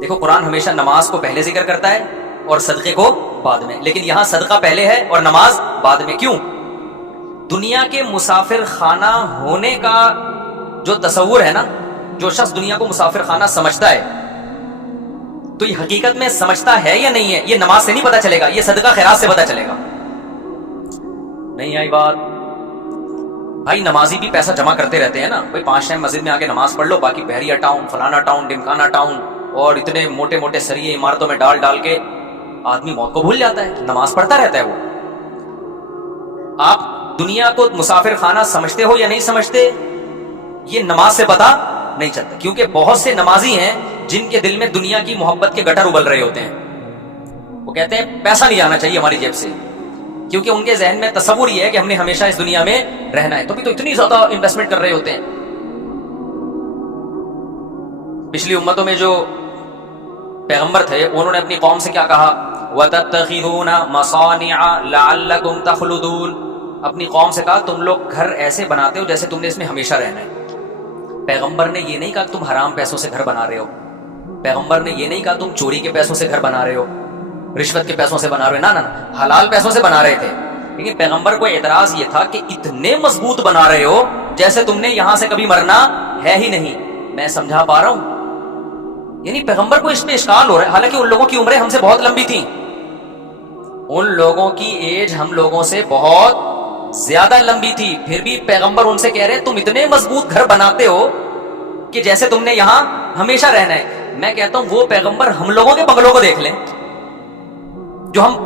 دیکھو قرآن ہمیشہ نماز کو پہلے ذکر کرتا ہے اور صدقے کو بعد میں، لیکن یہاں صدقہ پہلے ہے اور نماز بعد میں. کیوں؟ دنیا کے مسافر خانہ ہونے کا جو تصور ہے نا، جو شخص دنیا کو مسافر خانہ سمجھتا ہے تو یہ حقیقت میں سمجھتا ہے یا نہیں ہے، یہ نماز سے نہیں پتا چلے گا، یہ صدقہ خیرات سے پتا چلے گا. نہیں آئی بات؟ بھائی نمازی بھی پیسہ جمع کرتے رہتے ہیں نا، کوئی 5 ٹائم مسجد میں آ کے نماز پڑھ لو، باقی بحریہ ٹاؤن، فلانا ٹاؤن، ڈمکانا ٹاؤن، اور اتنے موٹے موٹے سریے عمارتوں میں ڈال ڈال کے آدمی موت کو بھول جاتا ہے، نماز پڑھتا رہتا ہے وہ. آپ دنیا کو مسافر خانہ سمجھتے ہو یا نہیں سمجھتے، یہ نماز سے پتا نہیں چلتا. کیونکہ بہت سے نمازی ہیں جن کے دل میں دنیا کی محبت کے گٹر ابل رہے ہوتے ہیں. وہ کہتے ہیں پیسہ نہیں جانا چاہیے ہماری جیب سے، کیونکہ ان کے ذہن میں تصور یہ ہے کہ ہم نے ہمیشہ اس دنیا میں رہنا ہے، تو بھی تو اتنی زیادہ انویسٹمنٹ کر رہے ہوتے ہیں. پچھلی امتوں میں جو پیغمبر تھے انہوں نے اپنی قوم سے کیا کہا؟ وَتَتَّخِذُونَ مَصَانِعَ لَعَلَّكُمْ تَخْلُدُونَ. اپنی قوم سے کہا تم لوگ گھر ایسے بناتے ہو جیسے تم نے اس میں ہمیشہ رہنا ہے. پیغمبر نے یہ نہیں کہا کہ تم حرام پیسوں سے گھر بنا رہے ہو، پیغمبر نے یہ نہیں کہا تم چوری کے پیسوں سے گھر بنا رہے ہو، رشوت کے پیسوں سے بنا رہے ہو، نہ حلال پیسوں سے بنا رہے تھے. لیکن پیغمبر کو اعتراض یہ تھا کہ اتنے مضبوط بنا رہے ہو جیسے تم نے یہاں سے کبھی مرنا ہے ہی نہیں. میں سمجھا پا رہا ہوں؟ یعنی پیغمبر کو اس میں اشکال ہو رہا ہے، حالانکہ ان لوگوں کی عمریں ہم سے بہت لمبی تھیں، ان لوگوں کی ایج ہم لوگوں سے بہت زیادہ لمبی تھی، پھر بھی پیغمبر ان سے کہہ رہے ہیں تم اتنے مضبوط گھر بناتے ہو کہ جیسے تم نے یہاں ہمیشہ رہنا ہے. میں کہتا ہوں وہ پیغمبر ہم لوگوں کے بنگلوں کو دیکھ لیں جو ہم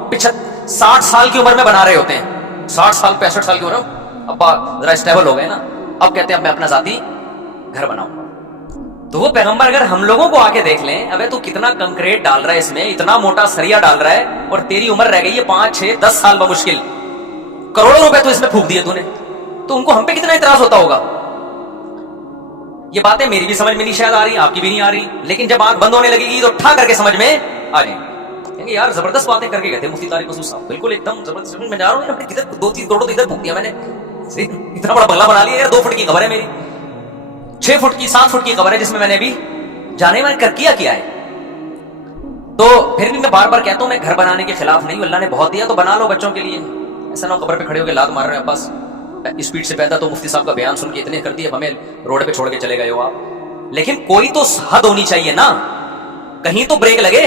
60 سال کی عمر میں بنا رہے ہوتے ہیں، 60 سال 65 سال کی عمر میں ابا ذرا اسٹیبل ہو گئے نا، اب کہتے ہیں اب میں اپنا ذاتی گھر بناؤں. تو وہ پیغمبر اگر ہم لوگوں کو آ کے دیکھ لیں، ابے تو کتنا کنکریٹ ڈال رہا ہے اس میں، اتنا موٹا سریا ڈال رہا ہے، اور تیری عمر رہ گئی ہے 5 6 10 سال بمشکل، کروڑوں روپے تو اس میں پھونک دیے تو نے، تو ان کو ہم پہ کتنا اعتراض ہوتا ہوگا. یہ باتیں میری بھی سمجھ میں نہیں شاید آ رہی، آپ کی بھی نہیں آ رہی، لیکن جب آنکھ بند ہونے لگے گی تو ٹھا کر کے سمجھ میں آ جائیں گے. یار زبردست باتیں کر کے گئے تھے مفتی طارق مسعود صاحب، بالکل ایک دم زبردست. میں جا رہا ہوں اپنے کدھر 2-3 کروڑ تو ادھر پھونک دیا میں نے، اتنا بڑا بنگلہ بنا لیا یار. 2 فٹ کی قبر ہے میری، 6 فٹ کی 7 فٹ کی قبر ہے جس میں میں نے ابھی جانے میں کیا ہے. تو پھر بھی میں بار بار کہتا ہوں میں گھر بنانے کے خلاف نہیں ہوں، اللہ نے بہت دیا تو بنا لو بچوں کے لیے. ایسا نہ قبر پہ کھڑے ہو کے لات مار رہے ہیں بس اسپیڈ سے پیدا، تو مفتی صاحب کا بیان سن کے اتنے کر دیے ہمیں روڈ پہ چھوڑ کے چلے گئے ہو آپ. لیکن کوئی تو حد ہونی چاہیے نا، کہیں تو بریک لگے.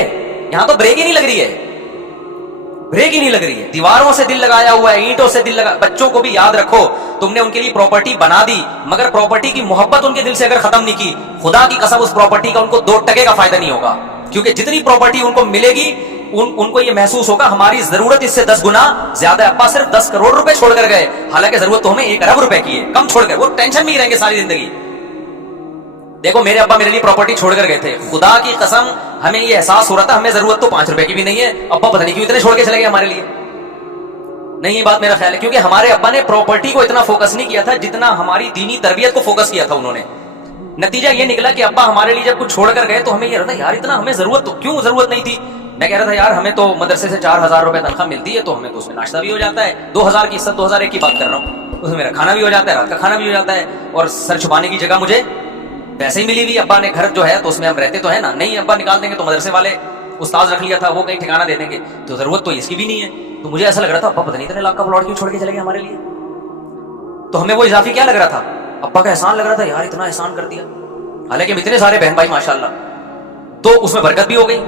یہاں تو بریک ہی نہیں لگ رہی ہے، بریک ہی نہیں لگ رہی ہے. دیواروں سے دل لگایا ہوا ہے، اینٹوں سے دل لگا. بچوں کو بھی یاد رکھو تم نے ان کے لیے پراپرٹی بنا دی، مگر پراپرٹی کی محبت ان کے دل سے اگر ختم نہیں کی، خدا کی قسم اس پراپرٹی کا ان کو 2 ٹکے کا فائدہ نہیں ہوگا. کیونکہ جتنی پراپرٹی ان کو ملے گی ان کو یہ محسوس ہوگا ہماری ضرورت اس سے 10 گنا زیادہ ہے. ابا صرف 10 کروڑ روپے چھوڑ کر گئے، حالانکہ ضرورت تو ہمیں 1 ارب روپے کی ہے، کم چھوڑ کر. وہ ٹینشن میں ہی رہیں گے ساری زندگی. دیکھو میرے ابا میرے لیے پراپرٹی چھوڑ کر گئے تھے، خدا کی قسم ہمیں یہ احساس ہو رہا تھا ہمیں ضرورت تو 5 روپے کی بھی نہیں ہے، ابا پتہ نہیں کیوں اتنے چھوڑ کے چلے گئے ہمارے لیے. نہیں یہ بات میرا خیال ہے، کیونکہ ہمارے ابا نے پراپرٹی کو اتنا فوکس نہیں کیا تھا جتنا ہماری دینی تربیت کو فوکس کیا تھا انہوں نے. نتیجہ یہ نکلا کہ ابا ہمارے لیے جب کچھ چھوڑ کر گئے تو ہمیں یہ رہتا یار اتنا ہمیں ضرورت تو کیوں ضرورت نہیں تھی. میں کہہ رہا تھا یار ہمیں تو مدرسے سے 4000 روپے تنخواہ ملتی ہے، تو ہمیں تو اس میں ناشتہ بھی ہو جاتا ہے، 2000 کی 2001 کی بات کر رہا ہوں، اس میں میرا کھانا بھی ہو جاتا ہے، رات کا کھانا بھی ہو جاتا ہے، اور سر چھپانے کی جگہ مجھے ویسے ہی ملی ہوئی. ابا نے گھر جو ہے تو اس میں ہم رہتے تو ہے نا، نہیں ابا نکال دیں گے تو مدرسے والے استاد رکھ لیا تھا وہ کہیں ٹھکانہ دے دیں گے، تو ضرورت تو اس کی بھی نہیں ہے. تو مجھے ایسا لگ رہا تھا ابا پتہ نہیں اتنے لاکھ کا پلاٹ کیوں چھوڑ کے چلے گئے ہمارے لیے. تو ہمیں وہ اضافی کیا لگ رہا تھا؟ ابا کا احسان لگ رہا تھا، یار اتنا احسان کر دیا، حالانکہ ہم اتنے سارے بہن بھائی ماشاءاللہ، تو اس میں برکت بھی ہو گئی.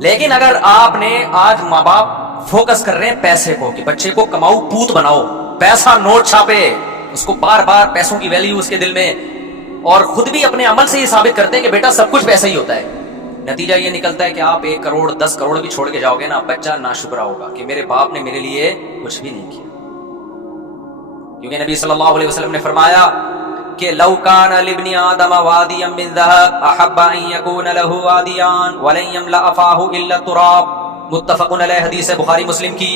لیکن اگر آپ نے آج ماں باپ فوکس کر رہے ہیں پیسے کو کہ بچے کو کماؤ پوت بناؤ، پیسہ نوٹ چھاپے، اس کو بار بار پیسوں کی ویلیو اس کے دل میں، اور خود بھی اپنے عمل سے یہ ثابت کرتے ہیں کہ بیٹا سب کچھ پیسہ ہی ہوتا ہے. نتیجہ یہ نکلتا ہے کہ آپ 1 کروڑ 10 کروڑ بھی چھوڑ کے جاؤ گے نا، بچہ ناشکرا ہوگا کہ میرے باپ نے میرے لیے کچھ بھی نہیں کیا. کیونکہ نبی صلی اللہ علیہ وسلم نے فرمایا کہ لو کان لابن آدم وادیا من ذهب احب ان يكون له وادیان ولن يملأ فاه الا التراب. متفق علیہ، حدیث ہے بخاری مسلم کی.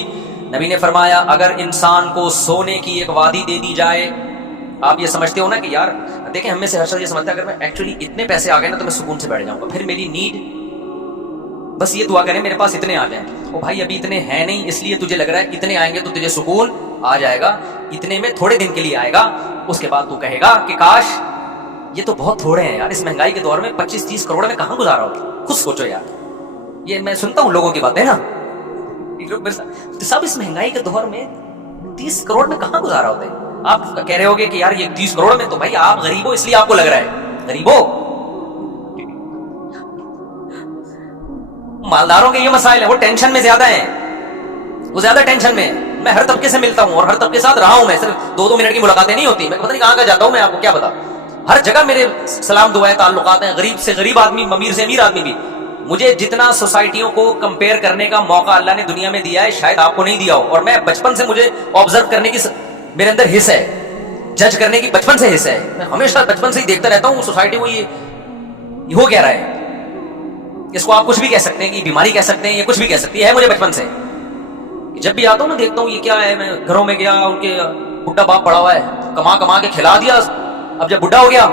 نبی نے فرمایا اگر انسان کو سونے کی ایک وادی دے دی جائے، آپ یہ سمجھتے ہو نا کہ یار دیکھیں ہم میں سے ہر شخص یہ سمجھتا ہے اگر میں ایکچولی اتنے پیسے آ گئے نا تو میں سکون سے بیٹھ جاؤں گا، پھر میری نیڈ بس یہ دعا کریں میرے پاس اتنے آ جائیں. او بھائی ابھی اتنے ہیں نہیں، اس لیے تجھے لگ رہا ہے اتنے آئیں گے تو تجھے سکون آ جائے گا. اتنے میں تھوڑے دن کے لیے آئے گا، اس کے بعد تو کہے گا کہ کاش یہ تو بہت تھوڑے ہیں یار, اس مہنگائی کے دور میں 25-30 کروڑ میں کہاں گزارا ہوگا, خود سوچو یار. یہ میں سنتا ہوں لوگوں کی باتیں نا, سب اس مہنگائی کے دور میں 30 کروڑ میں کہاں گزارا ہوتے ہیں. آپ کہہ رہے ہوگے کہ یار یہ 30 کروڑ میں, تو بھائی آپ غریب ہو اس لیے آپ کو لگ رہا ہے غریب ہو. مالداروں کے یہ مسائل ہیں, وہ ٹینشن میں زیادہ ہیں, وہ زیادہ ٹینشن میں. میں ہر طبقے سے ملتا ہوں اور ہر طبقے کے ساتھ رہا ہوں, میں صرف 2-2 منٹ کی ملاقاتیں نہیں ہوتی, میں پتہ نہیں کہاں کہاں جاتا ہوں, میں آپ کو کیا بتا. ہر جگہ میرے سلام دعائیں تعلقات ہیں, غریب سے غریب آدمی, امیر سے امیر آدمی بھی. مجھے جتنا سوسائٹیوں کو کمپیئر کرنے کا موقع اللہ نے دنیا میں دیا ہے شاید آپ کو نہیں دیا ہو. اور میں بچپن سے, مجھے آبزرو کرنے کی میرے اندر حص ہے, جج کرنے کی بچپن سے حص ہے. میں ہمیشہ بچپن سے ہی دیکھتا رہتا ہوں سوسائٹی کو, یہ ہو کیا رہا ہے. اس کو آپ کچھ بھی کہہ سکتے ہیں, کہ بیماری کہہ سکتے ہیں, یہ کچھ بھی کہہ سکتی ہے. مجھے بچپن سے جب بھی آتا ہوں نا دیکھتا ہوں یہ کیا ہے. میں گھروں میں گیا, ان کے بڈھا باپ پڑا ہوا ہے, کما کما کے کھلا دیا. اب جب بڈھا ہو گیا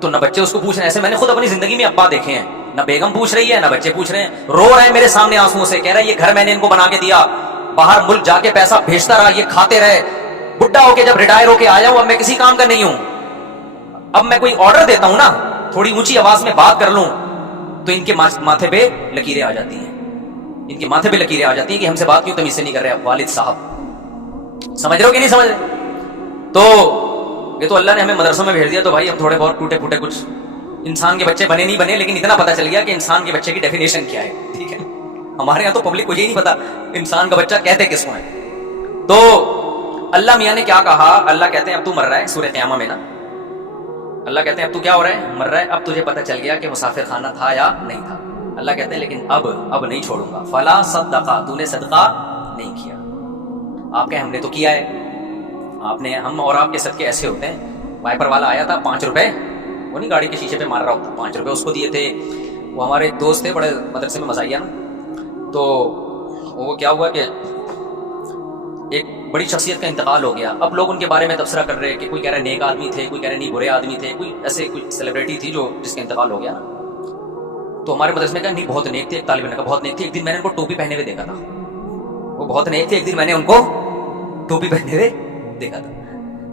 تو نہ بچے اس کو پوچھ رہے ہیں. ایسے میں نے خود اپنی زندگی میں ابا دیکھے ہیں, نہ بیگم پوچھ رہی ہے نہ بچے پوچھ رہے ہیں. رو رہے ہیں میرے سامنے آنسوؤں سے, کہہ رہے ہیں یہ گھر میں نے ان کو بنا کے دیا, باہر ملک جا کے پیسہ بھیجتا رہا, یہ کھاتے رہے. بڈھا ہو کے جب ریٹائر ہو کے آیا ہوں, اب میں کسی کام کا نہیں ہوں. اب میں کوئی آرڈر دیتا ہوں نا, تھوڑی اونچی آواز میں بات کر لوں تو ان کے ماتھے پہ لکیریں آ جاتی ہیں, ان کے ماتھے پہ لکیریں آ جاتی ہیں کہ ہم سے بات کیوں تمیز سے نہیں کر رہے والد صاحب. سمجھ رہے ہو کہ نہیں سمجھ رہے؟ تو یہ تو اللہ نے ہمیں مدرسوں میں بھیج دیا, تو بھائی ہم تھوڑے بہت ٹوٹے پھوٹے کچھ انسان کے بچے بنے نہیں بنے, لیکن اتنا پتا چل گیا کہ انسان کے بچے کی ڈیفینیشن کیا ہے. ٹھیک ہے, ہمارے یہاں تو پبلک کو یہی نہیں پتا انسان کا بچہ کہتے کس کو ہے. تو اللہ میاں نے کیا کہا, اللہ کہتے ہیں اب تو مر رہا ہے, سورہ قیامہ میں نا اللہ کہتے ہیں اب تو کیا ہو رہا ہے, مر رہا ہے. اب تجھے پتا چل گیا کہ مسافر خانہ تھا یا نہیں تھا. اللہ کہتے ہیں لیکن اب نہیں چھوڑوں گا. فلا صدقہ, تو نے صدقہ نہیں کیا. آپ کہیں ہم نے تو کیا ہے, آپ نے, ہم اور آپ کے صدقے ایسے ہوتے ہیں. وائپر والا آیا تھا 5 روپے, وہ نہیں گاڑی کے شیشے پہ مار رہا ہوتا, 5 روپے اس کو دیے تھے. وہ ہمارے ایک دوست تھے, بڑے مدرسے میں مزاحیہ نا, تو وہ کیا ہوا کہ ایک بڑی شخصیت کا انتقال ہو گیا. اب لوگ ان کے بارے میں تبصرہ کر رہے کہ کوئی کہہ رہا ہے نیک آدمی تھے, کوئی کہہ رہے نہیں برے آدمی تھے, کوئی ایسے کوئی سیلیبریٹی تھی جو جس کا انتقال ہو گیا نا. تو ہمارے مدرسے میں کہا نہیں بہت نیک تھے, ایک طالب علم کا بہت نیک تھے. ایک دن میں نے ان کو ٹوپی پہنے ہوئے دیکھا تھا, وہ بہت نیک تھے, ایک دن میں نے ان کو ٹوپی پہنے ہوئے دیکھا تھا.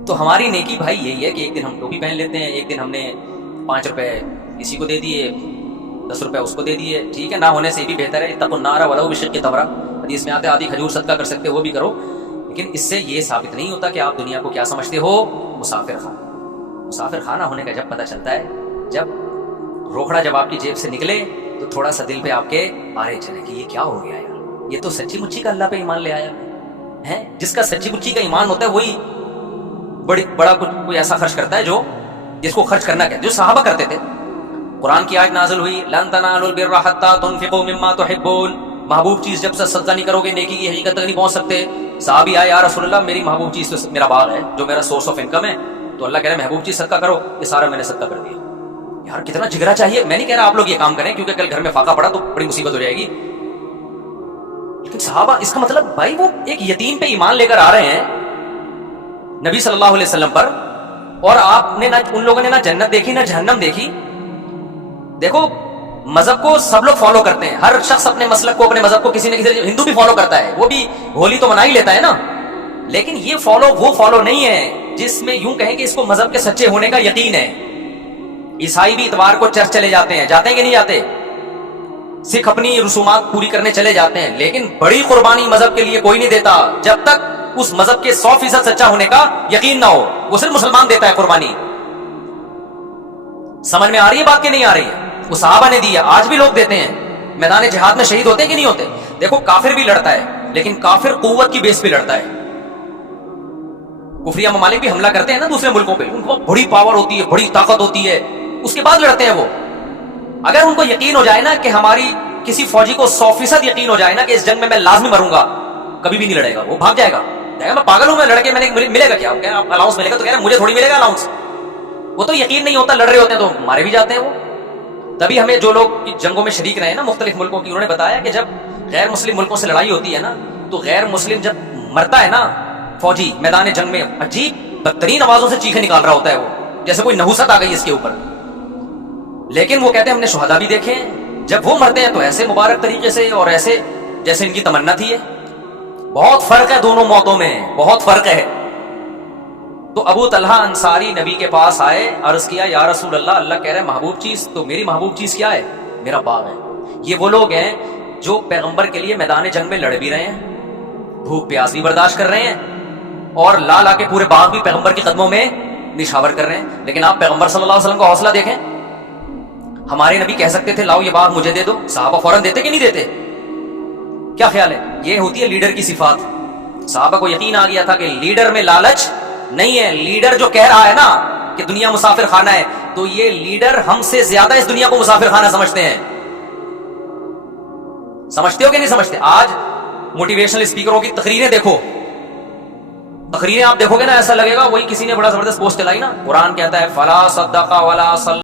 تو ہماری نیکی بھائی یہی ہے کہ ایک دن ہم ٹوپی پہن لیتے ہیں, ایک دن ہم نے 5 روپے کسی کو دے دیے, 10 روپے اس کو دے دیے. ٹھیک ہے, نہ ہونے سے بھی بہتر ہے. اتقوا النار ولو بشق تمرہ, حدیث میں آتے آدھی کھجور صدقہ کر سکتے ہو وہ بھی کرو. لیکن اس سے یہ ثابت نہیں ہوتا کہ آپ دنیا کو کیا سمجھتے ہو, مسافر خانہ. مسافر خانہ ہونے کا جب پتہ چلتا ہے جب روکڑا جب آپ کی جیب سے نکلے تو تھوڑا سا دل پہ آپ کے آرے چلے کہ یہ کیا ہو گیا یار, یہ تو سچی مچی کا اللہ پہ ایمان لے آیا ہے. جس کا سچی مچی کا ایمان ہوتا ہے وہی بڑا کچھ کوئی ایسا خرچ کرتا ہے جو جس کو خرچ کرنا کہتے, جو صحابہ کرتے تھے. قرآن کی آیت نازل ہوئی, لن تنالوا البر حتى تنفقوا مما تحبون, محبوب چیز جب سے صدقہ نہیں کرو گے نیکی کی حقیقت تک نہیں پہنچ سکتے. صحابی آئے یا رسول اللہ میری محبوب چیز تو میرا باغ ہے جو میرا سورس آف انکم ہے. تو اللہ کہہ رہے ہیں محبوب چیز صدقہ کرو, یہ سارا میں نے صدقہ کر دیا. یار کتنا جگرا چاہیے. میں نہیں کہہ رہا آپ لوگ یہ کام کریں کیونکہ کل گھر میں فاقہ پڑا تو بڑی مصیبت ہو جائے گی, لیکن صحابہ, اس کا مطلب بھائی وہ ایک یتیم پہ ایمان لے کر آ رہے ہیں نبی صلی اللہ علیہ وسلم پر, اور آپ نے نہ ان لوگوں نے نہ جنت دیکھی نہ جہنم دیکھی. دیکھو مذہب کو سب لوگ فالو کرتے ہیں, ہر شخص اپنے مسلک کو اپنے مذہب کو کسی نہ کسی, ہندو بھی فالو کرتا ہے, وہ بھی ہولی تو منا ہی لیتا ہے نا, لیکن یہ فالو وہ فالو نہیں ہے جس میں یوں کہیں کہ اس کو مذہب کے سچے ہونے کا یقین ہے. عیسائی بھی اتوار کو چرچ چلے جاتے ہیں کہ نہیں جاتے, سکھ اپنی رسومات پوری کرنے چلے جاتے ہیں, لیکن بڑی قربانی مذہب کے لیے کوئی نہیں دیتا جب تک اس مذہب کے 100% سچا ہونے کا یقین نہ ہو. وہ صرف مسلمان دیتا ہے قربانی. سمجھ میں آ رہی ہے بات کہ نہیں آ رہی ہے؟ وہ صحابہ نے دیا, آج بھی لوگ دیتے ہیں. میدان جہاد میں شہید ہوتے ہیں کہ نہیں ہوتے؟ دیکھو کافر بھی لڑتا ہے, لیکن کافر قوت کی بیس پہ لڑتا ہے. کفریہ ممالک بھی حملہ کرتے ہیں نا دوسرے ملکوں پہ, ان کو بڑی پاور ہوتی ہے, بڑی طاقت ہوتی ہے, اس کے بعد لڑتے ہیں وہ. اگر ان کو یقین ہو جائے نا کہ ہماری کسی فوجی کو 100% یقین ہو جائے نا کہ اس جنگ میں میں لازمی مروں گا, کبھی بھی نہیں لڑے گا, وہ بھاگ جائے گا. میں پاگل ہوں, میں لڑکے میں ملے گا کیا, الاؤنس ملے گا, تو کہہ رہا مجھے تھوڑی ملے گا الاؤنس. وہ تو یقین نہیں ہوتا, لڑ رہے ہوتے ہیں تو مارے بھی جاتے ہیں وہ. تبھی ہمیں جو لوگ جنگوں میں شریک رہے ہیں نا مختلف ملکوں کی, انہوں نے بتایا کہ جب غیر مسلم ملکوں سے لڑائی ہوتی ہے نا تو غیر مسلم جب مرتا ہے نا فوجی میدان جنگ میں, عجیب بدترین آوازوں سے چیخیں نکال رہا ہوتا ہے وہ, جیسے کوئی نحوست آ گئی اس کے اوپر. لیکن وہ کہتے ہیں ہم نے شہداء بھی دیکھے ہیں, جب وہ مرتے ہیں تو ایسے مبارک طریقے سے اور ایسے جیسے ان کی تمنا تھی ہے. بہت فرق ہے دونوں موتوں میں, بہت فرق ہے. تو ابو طلحہ انصاری نبی کے پاس آئے، عرض کیا یا رسول اللہ، اللہ کہہ رہے محبوب چیز، تو میری محبوب چیز کیا ہے؟ میرا باغ ہے۔ یہ وہ لوگ ہیں جو پیغمبر کے لیے میدان جنگ میں لڑ بھی رہے ہیں، بھوک پیاس بھی برداشت کر رہے ہیں، اور لا لا کے پورے باغ بھی پیغمبر کے قدموں میں نشاور کر رہے ہیں۔ لیکن آپ پیغمبر صلی اللہ علیہ وسلم کا حوصلہ دیکھیں، ہمارے نبی کہہ سکتے تھے لاؤ یہ باغ مجھے دے دو، صحابہ فوراً دیتے کہ نہیں دیتے؟ کیا خیال ہے؟ یہ ہوتی ہے لیڈر کی صفات۔ صحابہ کو یقین آ گیا تھا کہ لیڈر میں لالچ نہیں ہے، لیڈر جو کہہ رہا ہے نا کہ دنیا مسافر خانہ ہے، تو یہ لیڈر ہم سے زیادہ اس دنیا کو مسافر خانہ سمجھتے ہیں۔ سمجھتے ہو کہ نہیں سمجھتے؟ آج موٹیویشنل اسپیکروں کی تقریریں دیکھو، تقریریں آپ دیکھو گے نا، ایسا لگے گا وہی کسی نے بڑا زبردست پوسٹ چلائی نا، قرآن کہتا ہے فلا صدق ولا صلی